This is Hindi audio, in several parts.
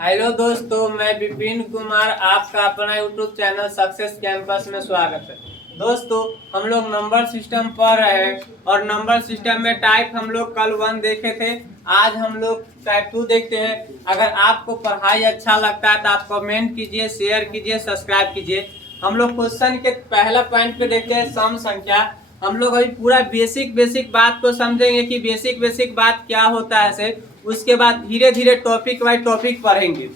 हेलो दोस्तों, मैं विपिन कुमार, आपका अपना यूट्यूब चैनल सक्सेस कैंपस में स्वागत है। दोस्तों, हम लोग नंबर सिस्टम पढ़ रहे हैं और नंबर सिस्टम में टाइप हम लोग कल 1 देखे थे। आज हम लोग टाइप 2 देखते हैं। अगर आपको पढ़ाई अच्छा लगता है तो आप कमेंट कीजिए, शेयर कीजिए, सब्सक्राइब कीजिए। हम लोग क्वेश्चन के पहला पॉइंट पे देखते हैं, सम संख्या। हम लोग अभी पूरा बेसिक बात को समझेंगे कि बेसिक बात क्या होता है से। उसके बाद धीरे धीरे टॉपिक बाय टॉपिक पढ़ेंगे।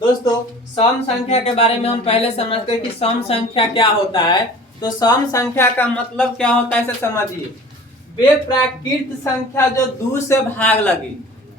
दोस्तों, सम संख्या के बारे में हम पहले समझते हैं कि सम संख्या क्या होता है। तो सम संख्या का मतलब क्या होता है इसे समझिए। बेप्राकृत संख्या जो 2 से भाग लगी,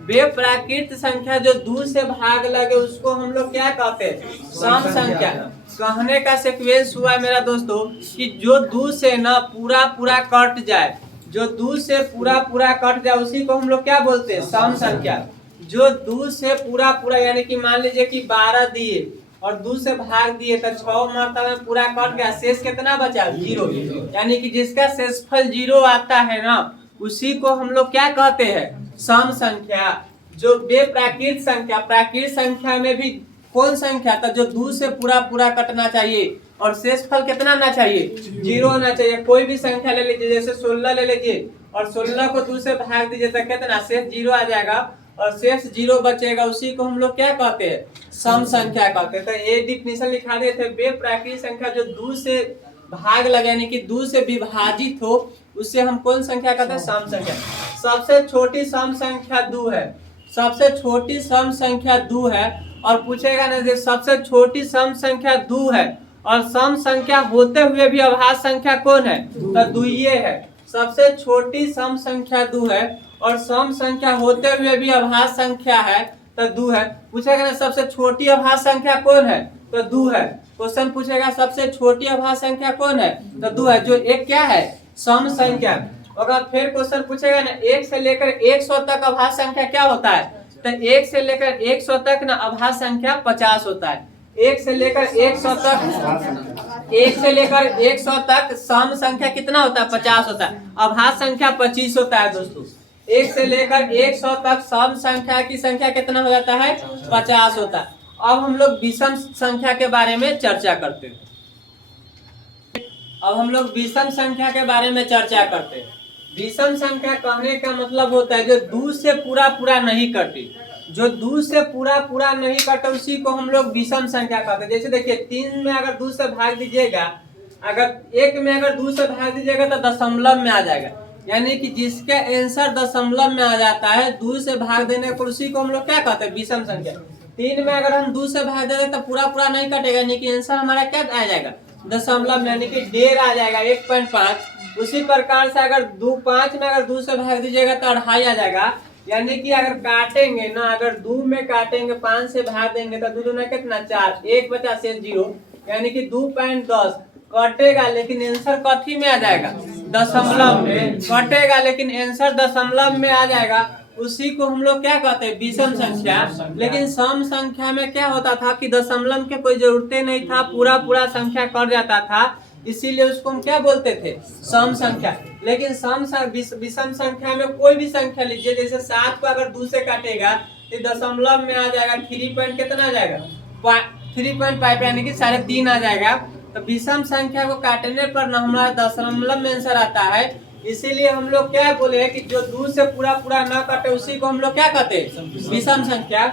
बेप्राकृत संख्या जो 2 से भाग लगे उसको हम लोग क्या कहते हैं? सम संख्या। कहने का सीक्वेंस हुआ मेरा दोस्तों कि जो 2 से ना पूरा कट जाए, जो 2 से पूरा कट जाए उसी को हम लोग क्या बोलते हैं? सम संख्या। जो 2 से पूरा यानी कि मान लीजिए कि 12 दिए और 2 से भाग दिए तो 6 मरतबा में पूरा कट गया, शेष कितना बचा? 0। यानी कि जिसका शेषफल 0 आता है ना उसी को हम लोग क्या कहते हैं? सम संख्या। जो बेप्राकृत संख्या, प्राकृत संख्या में भी कौन संख्या था? जो 2 से पूरा कटना चाहिए और शेषफल कितना आना चाहिए? 0 आना चाहिए। कोई भी संख्या ले लीजिए, जैसे 16 ले लीजिए और 16 को 2 से भाग दीजिए तो कितना? शेष 0 आ जाएगा और शेष 0 बचेगा, उसी को हम लोग क्या कहते हैं? सम संख्या कहते हैं। तो ये डिफिनेशन लिखा दिए थे। बेप्राकृत संख्या जो 2 से भाग लगे यानी कि 2 से विभाजित हो उससे हम कौन संख्या कहते हैं? सम संख्या। सबसे छोटी सम संख्या 2 है। सबसे छोटी सम संख्या 2 है और पूछेगा ना कि सबसे छोटी सम संख्या 2 है और सम संख्या होते हुए भी अभाज्य संख्या कौन है? तो 2 ये है। सबसे छोटी सम संख्या 2 है और सम संख्या होते हुए भी अभाज्य संख्या है तो 2 है। पूछेगा ना सबसे छोटी अभाज्य संख्या कौन है? तो 2 है। क्वेश्चन पूछेगा सबसे छोटी अभाज्य संख्या कौन है? तो 2 है। जो एक क्या है? सम संख्या। अगर फिर क्वेश्चन पूछेगा ना 1 से लेकर 100 तक अभाज्य संख्या क्या होता है? तो 1 से लेकर 100 तक ना अभाज्य संख्या 50 होता है। 1 से लेकर 100 तक, 1 से लेकर 100 तक सम संख्या कितना होता है? 50 होता है। अभाज्य संख्या 25 होता है दोस्तों। 1 से लेकर 100 तक सम संख्या की संख्या कितना हो जाता है? 50 होता है। अब हम लोग विषम संख्या के बारे में चर्चा करते हैं। अब हम लोग विषम संख्या के बारे में चर्चा करते हैं। विषम संख्या कहने का मतलब होता है जो 2 से पूरा नहीं कटे। जो 2 से पूरा नहीं कटे उसी को हम लोग विषम संख्या कहते हैं। जैसे देखिए 3 में अगर 2 से भाग दीजिएगा, अगर 1 में अगर 2 से भाग दीजिएगा तो दशमलव में आ जाएगा। यानी कि जिसका आंसर दशमलव में आ जाता है 2 से भाग देने पर उसी को हम लोग क्या कहते हैं? विषम संख्या। 3 में अगर हम 2 से भाग दे तो पूरा नहीं कटेगा, यानी कि आंसर हमारा क्या आ जाएगा? दशमलव में, यानी कि 1.5 आ जाएगा, 1.5। उसी प्रकार से अगर 5 में अगर 2 से भाग दीजिएगा तो 2.5 आ जाएगा। यानी कि अगर काटेंगे ना, अगर 2 में काटेंगे 5 से भाग देंगे तो 2 दूना कितना? 4, 1 बचा शेष 0, यानी कि 2.10 कटेगा, लेकिन आंसर कथी में आ जाएगा? दशमलव में कटेगा, लेकिन आंसर दशमलव में आ जाएगा। उसी को हम लोग क्या कहते हैं? विषम संख्या। लेकिन सम संख्या में क्या होता था कि दशमलव के कोई जरूरत नहीं था, पूरा संख्या कट जाता था, इसीलिए उसको हम क्या बोलते थे? सम संख्या। लेकिन विषम संख्या में कोई भी संख्या लीजिए, जैसे 7 को अगर 2 से काटेगा तो दशमलव में आ जाएगा, 3 पॉइंट कितना आ जाएगा? 3.5, यानी कि 3.5 आ जाएगा। तो विषम संख्या को काटने पर न हमारा दशमलव में आंसर आता है। इसीलिए हम लोग क्या बोले कि जो 2 से पूरा न कटे उसी को हम लोग क्या कहते हैं? विषम संख्या।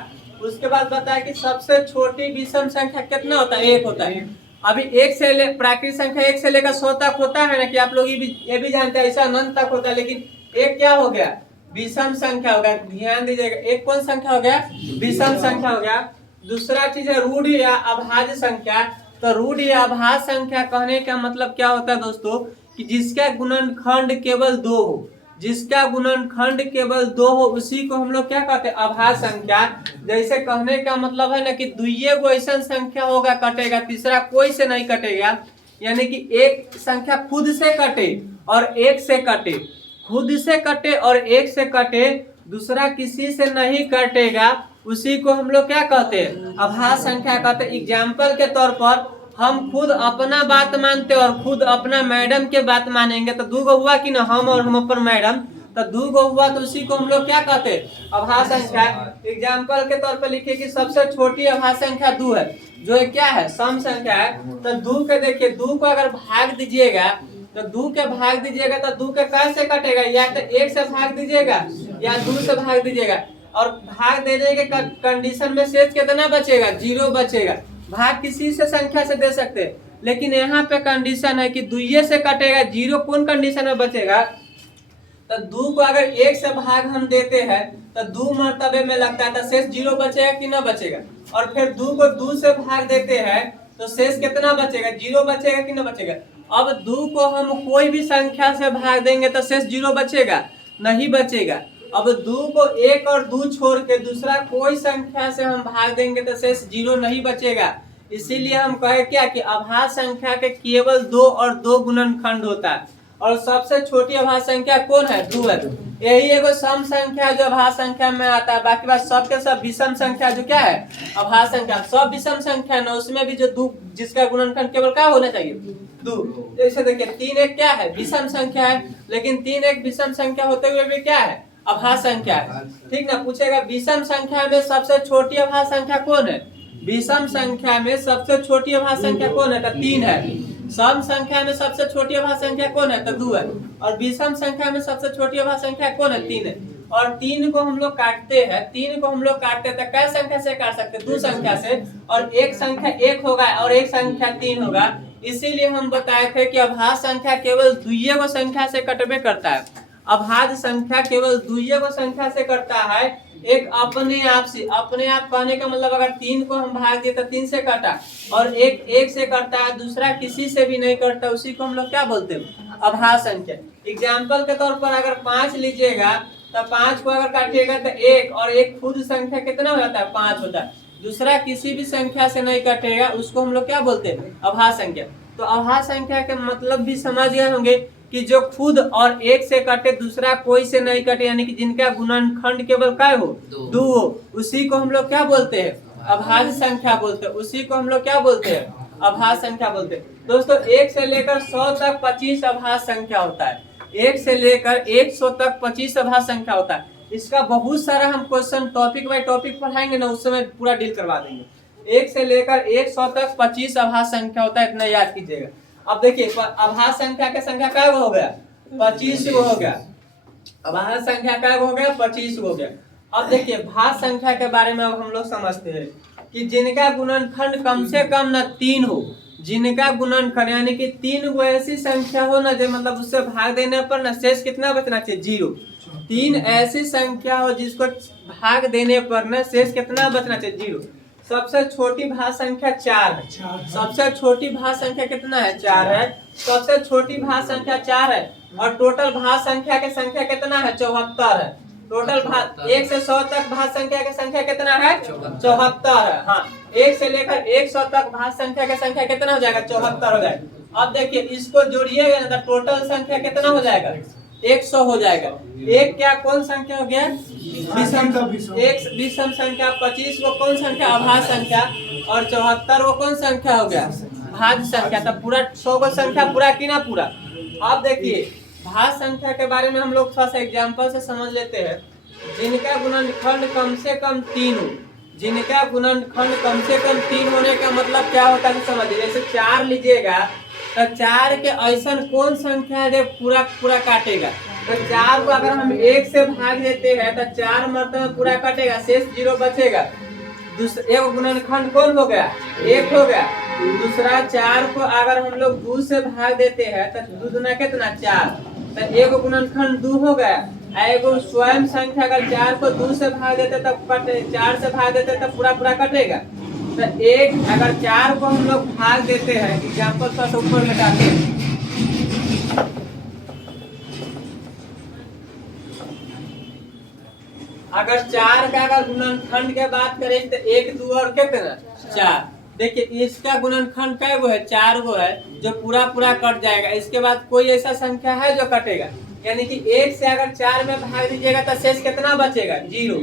उसके बाद बताया कि सबसे छोटी विषम संख्या कितना होता है? 1 होता है। अभी 1 से प्राकृतिक संख्या 1 से लेकर 100 तक होता है ना, कि आप लोग ये भी जानते हैं ऐसा अनंत तक होता है। लेकिन एक क्या हो गया? विषम संख्या हो गया। ध्यान दीजिएगा, एक कौन संख्या हो गया? विषम संख्या हो गया। दूसरा चीज है रूढ़ या अभाज्य संख्या। तो रूढ़ या अभाज्य संख्या कहने का मतलब क्या होता है दोस्तों कि जिसका गुणनखंड केवल 2 हो, जिसका गुणनखंड केवल 2 हो उसी को हम लोग क्या कहते हैं? अभाज्य संख्या। जैसे कहने का मतलब है ना कि 2 गो ऐसा संख्या होगा कटेगा, तीसरा कोई से नहीं कटेगा। यानी कि एक संख्या खुद से कटे और 1 से कटे, खुद से कटे और 1 से कटे, दूसरा किसी से नहीं कटेगा, उसी को हम लोग क्या कहते हैं? अभाज्य संख्या कहते हैं। एग्जाम्पल के तौर पर हम खुद अपना बात मानते और खुद अपना मैडम के बात मानेंगे तो 2 गो हुआ कि ना, हम और हम पर मैडम। तो दो को हुआ तो उसी को हम लोग क्या कहते हैं, अभाज्य संख्या। एग्जाम्पल के तौर पर लिखिए कि सबसे छोटी अभाज्य संख्या 2 है, जो एक क्या है, सम संख्या है। तो 2 के देखिए 2 को अगर भाग दीजिएगा तो 2 के भाग दीजिएगा तो 2 के कैसे कटेगा, या तो 1 से भाग दीजिएगा या 2 से भाग दीजिएगा। और भाग देने के कंडीशन में शेष कितना बचेगा, 0 बचेगा। भाग किसी से संख्या से दे सकते हैं, लेकिन यहाँ पे कंडीशन है कि 2 से कटेगा, 0 कौन कंडीशन में बचेगा, तो 2 को अगर 1 से भाग हम देते हैं तो 2 मर्तबे में लगता है, तो शेष 0 बचेगा कि ना बचेगा। और फिर 2 को 2 से भाग देते हैं तो शेष कितना बचेगा, 0 बचेगा कि ना बचेगा। अब 2 को हम कोई भी संख्या से भाग देंगे तो शेष 0 बचेगा, नहीं बचेगा। अब 2 को 1 और 2 छोड़ के दूसरा कोई संख्या से हम भाग देंगे तो शेष 0 नहीं बचेगा। इसीलिए हम कहे क्या कि अभाज्य संख्या के केवल 2 और 2 गुणनखंड होता है, और सबसे छोटी अभाज्य संख्या कौन है, 2 है। यही एगो सम संख्या जो अभाज्य संख्या में आता है, बाकी बात सब के सब विषम संख्या जो क्या है, अभाज्य संख्या। सब विषम संख्या ना, उसमें भी जो 2 जिसका गुणनखंड केवल क्या होना चाहिए, 2। जैसे देखिए 3 एक क्या है, विषम संख्या है, लेकिन 3 एक विषम संख्या होते हुए भी क्या है, अभाज्य संख्या है। ठीक ना, पूछेगा विषम संख्या में सबसे छोटी अभाज्य संख्या कौन है, विषम संख्या में सबसे छोटी अभाज्य संख्या कौन है, तो 3 है। सम संख्या में सबसे छोटी अभाज्य संख्या कौन है, तो 2 है। और विषम संख्या में सबसे छोटी अभाज्य संख्या कौन है, 3 है। और 3 को हम लोग काटते हैं, 3 को हम लोग काटते हैं तो कै संख्या से काट सकते हैं, 2 संख्या से। और एक संख्या 1 होगा और एक संख्या 3 होगा। इसीलिए हम बताए थे कि अभाज्य संख्या केवल 2 को संख्या से कटबे करता है। अभाज्य संख्या केवल 2 को संख्या से करता है, एक अपने आप से। अपने आप कहने का मतलब अगर 3 को हम भाग दिए तो 3 से काटा, और एक 1 से करता है, दूसरा किसी से भी नहीं करता, उसी को हम लोग क्या बोलते हैं, अभाज्य संख्या। एग्जाम्पल के तौर पर अगर 5 लीजिएगा तो 5 को अगर काटिएगा तो 1, और एक खुद संख्या कितना हो जाता है, 5 होता है। दूसरा किसी भी संख्या से नहीं कटेगा, उसको हम लोग क्या बोलते हैं, अभाज्य संख्या। तो अभाज्य संख्या के मतलब भी समझ गए होंगे कि जो खुद और 1 से कटे, दूसरा कोई से नहीं कटे, यानी कि जिनका गुणनखंड केवल क्या हो, 2 हो, उसी को हम लोग क्या बोलते हैं, अभाज्य संख्या बोलते हैं। उसी को हम लोग क्या बोलते हैं, अभाज्य संख्या बोलते हैं। दोस्तों 1 से लेकर 100 तक 25 अभाज्य संख्या होता है। 1 से लेकर 100 तक 25 अभाज्य संख्या होता है। इसका बहुत सारा हम क्वेश्चन टॉपिक बाय टॉपिक पढ़ाएंगे ना, उस समय पूरा डील करवा देंगे। 1 से लेकर 100 तक 25 अभाज्य संख्या होता है, इतना याद कीजिएगा। अब देखिए अभाज्य संख्या के संख्या क्या हो गया, 25 हो गया। अभाज्य संख्या क्या हो गया, 25 हो गया। अब देखिए भाज्य संख्या के बारे में अब हम लोग समझते हैं कि जिनका गुणनखंड कम से कम न 3 हो, जिनका गुणनखंड यानी कि 3 वो ऐसी संख्या हो ना, जो मतलब उससे भाग देने पर न शेष कितना बचना चाहिए, 0। 3 ऐसी संख्या हो जिसको भाग देने पर न शेष कितना बचना चाहिए, 0। सबसे छोटी भाज्य संख्या 4 है। सबसे छोटी भाज्य संख्या कितना है, 4 है। सबसे छोटी भाज्य संख्या 4 है, और टोटल भाज्य संख्या के संख्या कितना है, 74 है। टोटल 1 से 100 तक भाज्य संख्या की संख्या कितना है, 74 है। हाँ, 1 से लेकर 100 तक भाज्य संख्या की संख्या कितना हो जाएगा, 74 हो जाएगा। अब देखिए इसको जोड़िएगा ना तो टोटल संख्या कितना हो जाएगा, 100 हो जाएगा। एक क्या कौन संख्या हो गया, विषम संख्या। 25 वो कौन संख्या, अभाज्य संख्या। और 74 वो कौन संख्या हो गया, भाज्य संख्या। तब पूरा 100 को संख्या पूरा की ना पूरा। अब देखिए भाज्य संख्या के बारे में हम लोग थोड़ा सा एग्जाम्पल से समझ लेते हैं। जिनका गुणनखंड कम से कम 3 हो, जिनका गुणनखंड कम से कम 3 होने का मतलब क्या होता है समझिए। जैसे 4 लीजिएगा तो 4 के ऐसा कौन संख्या है जो पूरा पूरा काटेगा। तो 4 को अगर हम 1 से भाग देते हैं तो 4 मरतबा पूरा कटेगा, शेष 0 बचेगा। एक गुणनखंड कौन हो गया, 1 हो गया। दूसरा 4 को अगर हम लोग 2 से भाग देते हैं तो 2 दूना कितना, 4। तो एक गुणनखंड 2 हो गया। एगो स्वयं संख्या अगर 4 को 2 से भाग देते तब कटे, 4 से भाग देते तब पूरा पूरा कटेगा। तो एक अगर 4 को हम लोग भाग देते हैं, एग्जाम्पल थोड़ा सा ऊपर लगाते हैं। अगर 4 का अगर गुणनखंड के बात करें तो 1 2 और कितना, 4। देखिए इसका गुणनखंड क्या वो है, 4 वो है जो पूरा पूरा कट जाएगा। इसके बाद कोई ऐसा संख्या है जो कटेगा, यानी कि 1 से अगर 4 में भाग दीजिएगा तो शेष कितना बचेगा, 0।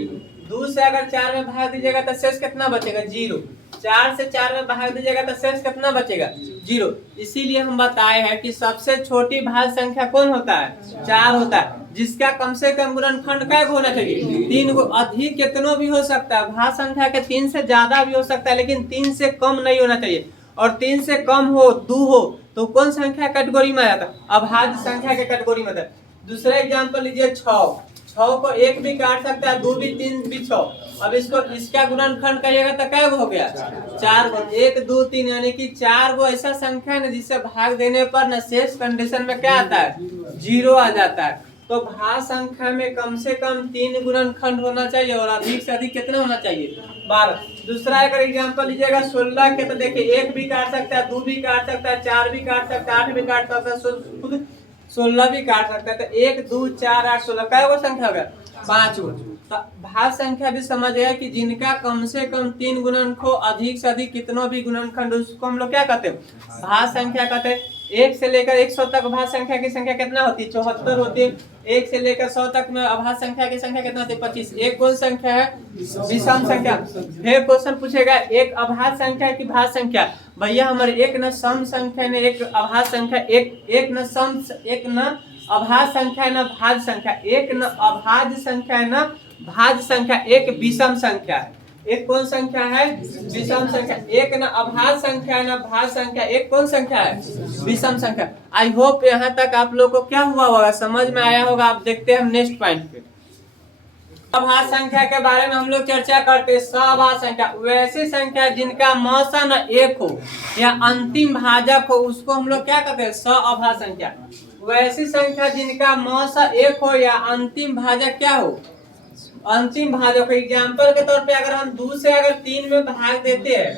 2 से अगर 4 में भाग दीजिएगा तो शेष कितना बचेगा, 0। 4 से 4 में भाग दीजिएगा तो शेष कितना बचेगा 0। इसीलिए हम बताए हैं कि सबसे छोटी भाज्य संख्या कौन होता है 4 होता है, जिसका कम से कम गुणनखंड क्या होना चाहिए 3 गो। अधिक कितनों भी हो सकता है, भाज्य संख्या के 3 से ज्यादा भी हो सकता है, लेकिन 3 से कम नहीं होना चाहिए। और 3 से कम हो 2 हो तो कौन संख्या कैटेगरी में आता है, अभाज्य संख्या के कैटेगरी में आता है। दूसरा एग्जाम्पल लीजिए 6 को 1 भी काट सकता है, 2 भी, 3 भी, 6। अब इसको इसका गुणनखंड करिएगा तो क्या हो गया 4 गो, 1 2 3 यानी कि 4 गो ऐसा संख्या है ना जिससे भाग देने पर न शेष कंडीशन में क्या आता है 0 आ जाता है। तो भाज्य संख्या में कम से कम 3 गुणनखंड होना चाहिए और अधिक से अधिक कितना होना चाहिए 12। दूसरा अगर एग्जाम्पल लीजिएगा 16 के तो देखिए 1 भी काट सकता है, 2 भी काट सकता है, 4 भी काट सकता है, 8 भी काट सकता है, 16 भी काट सकता है। तो 1 2 4 8 16 क्या वो संख्या होगा 5 गो। तो भाज्य संख्या भी समझ गया कि जिनका कम से कम 3 गुणनखंड, अधिक से अधिक कितनों भी गुणनखंड, उसको हम लोग क्या कहते हैं भाज्य संख्या कहते हैं। 1 से लेकर 100 तक भाज्य संख्या की संख्या कितना होती है 74 होती है। 1 से लेकर 100 तक में अभाज्य संख्या की संख्या कितना होती है 25। एक कौन संख्या है विषम संख्या। फिर क्वेश्चन पूछेगा एक अभाज्य संख्या की भाज्य संख्या, भैया हमारे एक न सम संख्या ने एक अभाज्य संख्या, एक न सम, एक न अभाज्य संख्या न भाज्य संख्या, एक न अभाज्य संख्या न भाज्य संख्या, एक विषम संख्या है। एक कौन संख्या है विषम संख्या। एक न अभाज्य संख्या न भाज्य संख्या, एक कौन संख्या है विषम संख्या। आई होप यहाँ तक आप लोग को क्या हुआ होगा, समझ में आया होगा। आप देखते हैं हम नेक्स्ट पॉइंट पे। अभाज्य संख्या के बारे में हम लोग चर्चा करते हैं। सभाज्य संख्या वैसी संख्या जिनका मौसा न 1 हो या अंतिम भाजक हो, उसको हम लोग क्या कहते हैं सभाज्य संख्या। वैसी संख्या जिनका मौसा 1 हो या अंतिम भाजक क्या हो अंतिम भाजक। एग्जाम्पल के तौर पे अगर हम 2 से अगर 3 में भाग देते हैं,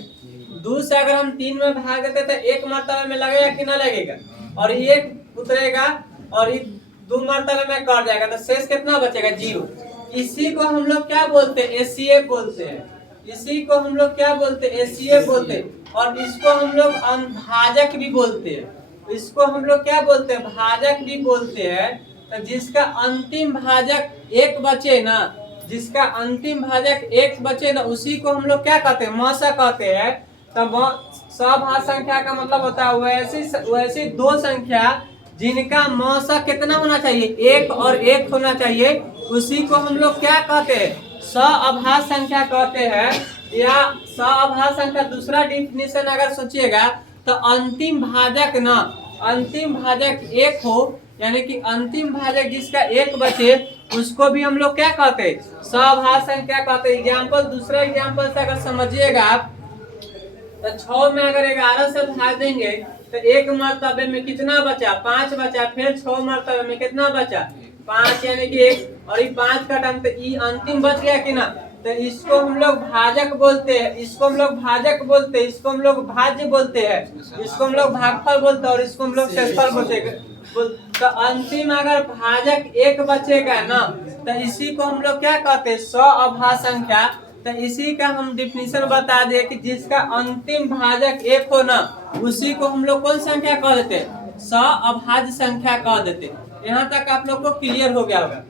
2 से अगर हम 3 में भाग देते हैं तो 1 मर्तबे में लगेगा कि ना लगेगा, और 1 उतरेगा और 2 मर्तबे में कट जाएगा तो शेष कितना बचेगा 0। इसी को हम लोग क्या बोलते हैं एचसीएफ बोलते हैं। इसी को हम लोग क्या बोलते हैं एचसीएफ बोलते हैं। और इसको हम लोग भाजक भी बोलते हैं। इसको हम लोग क्या बोलते हैं भाजक भी बोलते हैं। तो जिसका अंतिम भाजक 1 बचे ना, जिसका अंतिम भाजक 1 बचे ना, उसी को हम लोग क्या कहते हैं मौसा कहते हैं। तब सभाज्य संख्या का मतलब होता है वैसी 2 संख्या जिनका मौसा कितना होना चाहिए 1 और 1 होना चाहिए, उसी को हम लोग क्या कहते हैं सभाज्य संख्या कहते हैं। या सभाज्य संख्या दूसरा डिफिनेशन अगर सोचिएगा तो अंतिम भाजक ना, अंतिम भाजक 1 हो यानी कि अंतिम भाजक जिसका 1 बचे उसको भी हम लोग क्या कहते हैं सभाज्य संख्या कहते हैं। एग्जाम्पल दूसरा एग्जाम्पल से अगर समझिएगा आप तो 6 में अगर 11 से भाग देंगे तो 1 मर्तबे में कितना बचा 5 बचा, फिर 6 मर्तबे में कितना बचा 5 यानी कि 1, और ये 5 का टर्म तो ये अंतिम बच गया कि ना। तो इसको हम लोग भाजक बोलते हैं, इसको हम लोग भाजक बोलते हैं, इसको हम लोग भाज्य बोलते हैं, इसको हम लोग भागफल बोलते हैं और इसको हम लोग शेषफल बोलते हैं। तो अंतिम अगर भाजक 1 बचेगा ना तो इसी को हम लोग क्या कहते हैं सभाज्य संख्या। तो इसी का हम डिफिनीशन बता दे कि जिसका अंतिम भाजक 1 हो ना, उसी को हम लोग कौन संख्या कह देते हैं सभाज्य संख्या कह देते हैं। यहाँ तक आप लोग को क्लियर हो गया होगा।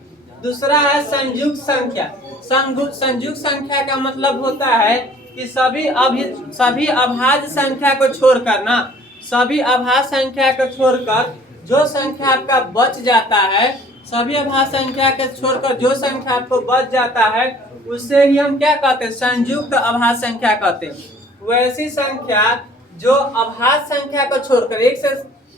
दूसरा है संयुक्त संख्या। संयुक्त संख्या का मतलब होता है कि सभी अभाज्य संख्या को छोड़कर ना, सभी अभाज्य संख्या को छोड़कर जो संख्या आपका बच जाता है, सभी अभाज्य संख्या के छोड़कर जो संख्या आपको बच जाता है उससे ही हम क्या कहते हैं संयुक्त अभाज्य संख्या कहते हैं। वैसी संख्या जो अभाज्य संख्या को छोड़कर 1 से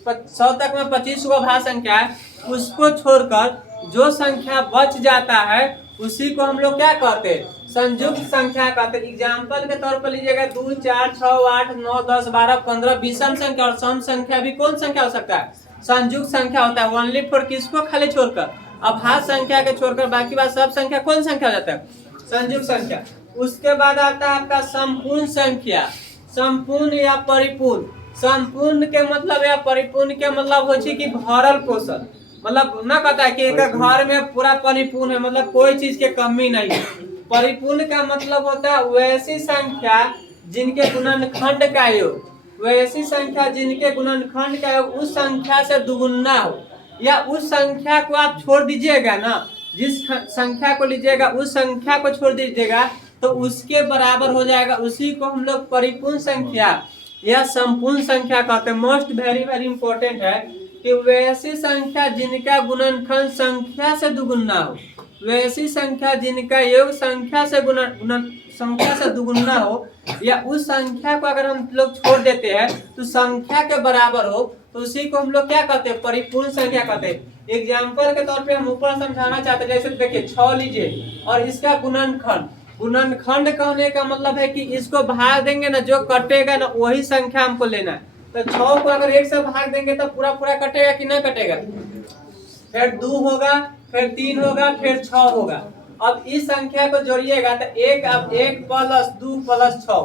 100 तक में 25 को अभाज्य संख्या है, उसको छोड़कर जो संख्या बच जाता है उसी को हम लोग क्या कहते हैं संयुक्त संख्या कहते हैं। एग्जाम्पल के तौर पर लीजिएगा 2 4 6 8 9 10 12 15 विषम संख्या और सम संख्या भी कौन संख्या हो सकता है संयुक्त संख्या होता है। ओनली फॉर किसको खाली छोड़कर अभाज्य संख्या के छोड़कर बाकी बात सब संख्या कौन संख्या हो जाता है संयुक्त संख्या। उसके बाद आता है आपका संपूर्ण संख्या। संपूर्ण या परिपूर्ण। संपूर्ण के मतलब या परिपूर्ण के मतलब हो कि भरल पोषण, मतलब न कहता है कि एक घर में पूरा परिपूर्ण है मतलब कोई चीज के कमी नहीं है। परिपूर्ण का मतलब होता है वैसी संख्या जिनके गुणनखंड का योग, वैसी संख्या जिनके गुणनखंड का योग उस संख्या से दुगुना हो, या उस संख्या को आप छोड़ दीजिएगा ना, जिस संख्या को लीजिएगा उस संख्या को छोड़ दीजिएगा तो उसके बराबर हो जाएगा। उसी को हम लोग परिपूर्ण संख्या या संपूर्ण संख्या कहते हैं। मोस्ट वेरी वेरी इंपॉर्टेंट है कि वैसी संख्या जिनका गुणनखंड संख्या से दुगुना हो, वैसी संख्या जिनका योग संख्या से संख्या से दुगुना हो, या उस संख्या को अगर हम लोग छोड़ देते हैं तो संख्या के बराबर हो, तो उसी को हम लोग क्या कहते हैं, परिपूर्ण संख्या कहते हैं। एग्जाम्पल के तौर पे हम ऊपर समझाना चाहते हैं, जैसे देखिए 6 लीजिए और इसका गुणनखंड। गुणनखंड कहने का मतलब है कि इसको भाग देंगे ना, जो कटेगा ना वही संख्या हमको लेना है। तो 6 को अगर 1 से भाग देंगे तो पूरा पूरा कटेगा कि नहीं कटेगा। फिर 2 होगा, फिर 3 होगा, फिर 6 होगा। अब इस संख्या को जोड़िएगा तो 1 अब 1 प्लस 2 प्लस 6,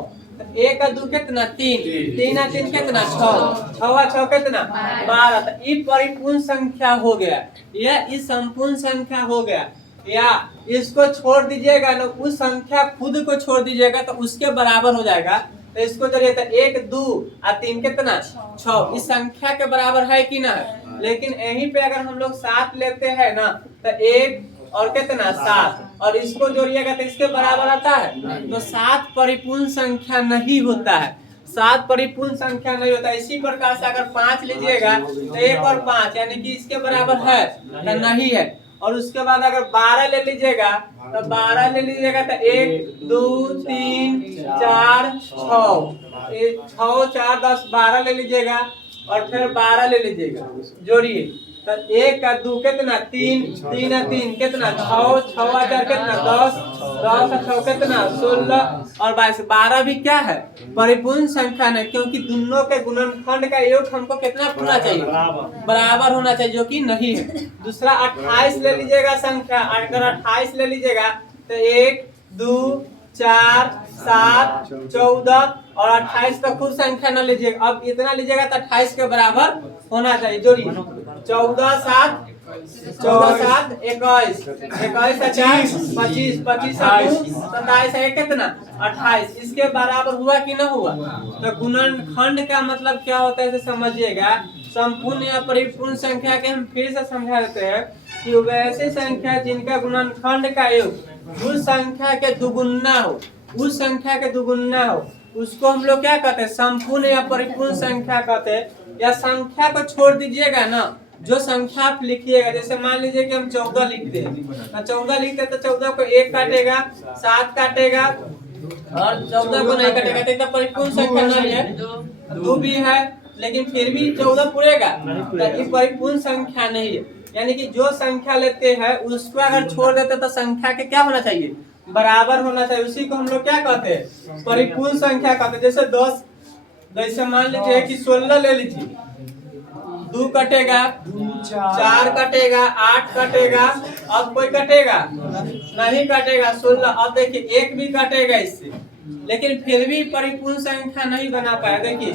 1 का 2 कितना 3, 3 का 3 कितना 6, 6 का 6 कितना 12। तो ये परिपूर्ण संख्या हो गया, यह इस संपूर्ण संख्या हो गया। या इसको छोड़ दीजिएगा ना, उस संख्या खुद को छोड़ दीजिएगा तो उसके बराबर हो जाएगा। तो इसको जोड़िए तो 1 2 और 3 कितना 6, इस संख्या के बराबर है कि ना। लेकिन यहीं पे अगर हम लोग 7 लेते हैं ना तो 1 और कितना 7, और इसको जोड़िएगा तो इसके बराबर आता है। तो 7 परिपूर्ण संख्या नहीं होता है, 7 परिपूर्ण संख्या नहीं होता। इसी प्रकार से अगर 5 लीजिएगा तो 1 और 5 यानी कि इसके बराबर है तो नहीं है। और उसके बाद अगर 12 ले लीजिएगा तो 12 ले लीजिएगा तो 1 2 3 4 6, 6 4 10 12 ले लीजिएगा और फिर 12 ले लीजिएगा, जोड़िए तो 1 का 2 कितना 3, 3 का 3 कितना 6, 6 का 4 कितना 10, 10 का 6 कितना 16 और 22। 12 भी क्या है, परिपूर्ण संख्या नहीं, क्योंकि दोनों के गुणनखंड का योग हमको कितना होना चाहिए, बराबर होना चाहिए, जो कि नहीं है। दूसरा 28 ले लीजिएगा संख्या, अगर 28 ले लीजिएगा तो 1 2 4 7 14 और 28 का खुद संख्या न लीजिएगा। अब इतना लीजिएगा तो 28 के बराबर होना चाहिए, जोड़िए 14 7 21, 21 का 4 25, 25 का 2 27 है कितना 28, इसके बराबर हुआ कि ना हुआ। तो गुणनखंड का मतलब क्या होता है इसे समझिएगा। संपूर्ण या परिपूर्ण संख्या के हम फिर से समझा देते हैं कि वैसे संख्या जिनका गुणनखंड का योग उस संख्या के दुगुना हो, उस संख्या के दुगुना हो, उसको हम लोग क्या कहते हैं, संपूर्ण या परिपूर्ण संख्या कहते हैं। या संख्या को छोड़ दीजिएगा ना, जो संख्या आप लिखिएगा, जैसे मान लीजिए कि हम 14 लिखते हैं तो 14 लिखते हैं तो 14 को 1 काटेगा, 7 काटेगा और 14 को नहीं काटेगा, तो एकदम परिपूर्ण संख्या नहीं है। 2 भी है लेकिन फिर भी 14 पूरेगा, तो ये परिपूर्ण संख्या नहीं है। यानी कि जो संख्या लेते हैं उसको अगर छोड़ देते तो संख्या के क्या होना चाहिए, बराबर होना चाहिए। उसी को हम लोग क्या कहते हैं, परिपूर्ण संख्या कहते हैं। जैसे 10, जैसे मान लीजिए कि 16 ले लीजिए, 2 कटेगा, 4 कटेगा, 8 कटेगा, अब कोई कटेगा नहीं कटेगा 16। अब देखिए 1 भी कटेगा इससे, लेकिन फिर भी परिपूर्ण संख्या नहीं बना पाया। देखिए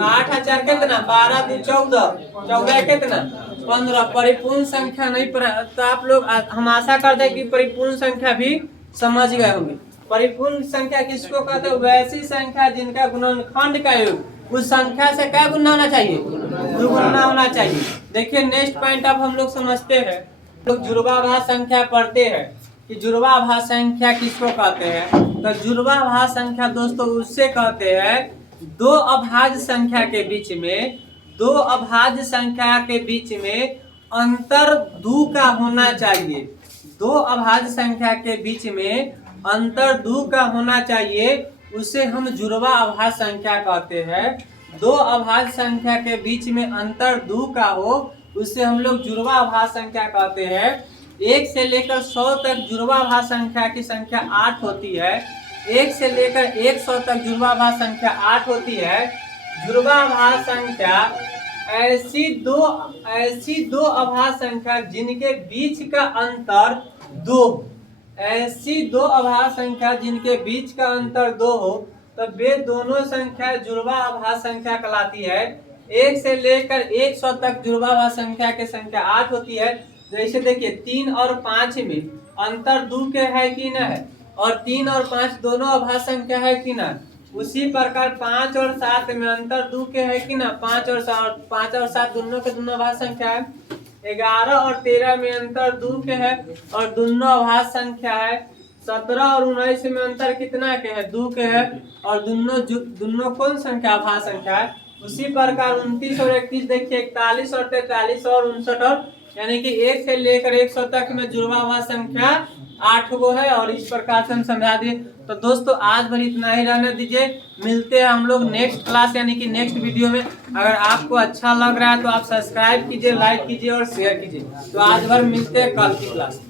8 और 4 कितना 12 2 14, 14 कितना 15, परिपूर्ण संख्या नहीं। तो आप लोग, हम आशा करते हैं कि परिपूर्ण संख्या भी समझ गए होंगे। परिपूर्ण संख्या किसको कहते हैं, वैसी संख्या जिनका गुणनखंड का योग उस संख्या से क्या गुना होना चाहिए, दुगुना होना चाहिए। देखिए नेक्स्ट पॉइंट अब हम लोग समझते हैं, तो जुड़वाभास संख्या पढ़ते हैं कि जुड़वाभास संख्या किसको कहते हैं। तो जुड़वाभास संख्या दोस्तों उससे कहते हैं दो अभाज्य संख्या के बीच में, दो अभाज्य संख्या के बीच में अंतर 2 का होना चाहिए। दो अभाज्य संख्या के बीच में अंतर 2 का होना चाहिए, उसे हम जुड़वा अभाज्य संख्या कहते हैं। दो अभाज्य संख्या के बीच में अंतर 2 का हो उसे हम लोग जुड़वा अभाज्य संख्या कहते हैं। 1 से लेकर 100 तक जुड़वा अभाज्य संख्या की संख्या 8 होती है। 1 से लेकर 100 तक जुड़वा अभाज्य संख्या 8 होती है। जुड़वा अभाज्य संख्या ऐसी दो अभाज्य संख्या जिनके बीच का अंतर 2, ऐसी दो अभाज्य संख्या जिनके बीच का अंतर 2 हो तब वे दोनों संख्या जुड़वा अभाज्य संख्या कहलाती है। 1 से लेकर 100 तक जुड़वा अभाज्य संख्या की संख्या 8 होती है। जैसे देखिए 3 और 5 में अंतर 2 के है कि न है, और 3 और 5 दोनों अभाज्य संख्या है कि न। उसी प्रकार 5 और 7 में अंतर 2 के है कि न, 5 और 7 दोनों के दोनों अभाज्य संख्या है। 11 और 13 में अंतर 2 के है और दोनों अभाज्य संख्या है। 17 और 19 में अंतर कितना के है? 2 के है। और दोनों कौन संख्या? अभाज्य संख्या है। उसी प्रकार 29 और 31 देखिए 41 और 43 और 59 और यानी कि 1 से लेकर 100 तक में जुड़वा हुआ संख्या 8 गो है। और इस प्रकार से हम समझा दिए। तो दोस्तों आज भर इतना ही रहने दीजिए, मिलते हैं हम लोग नेक्स्ट क्लास यानी कि नेक्स्ट वीडियो में। अगर आपको अच्छा लग रहा है तो आप सब्सक्राइब कीजिए, लाइक कीजिए और शेयर कीजिए। तो आज भर मिलते हैं कल की क्लास में।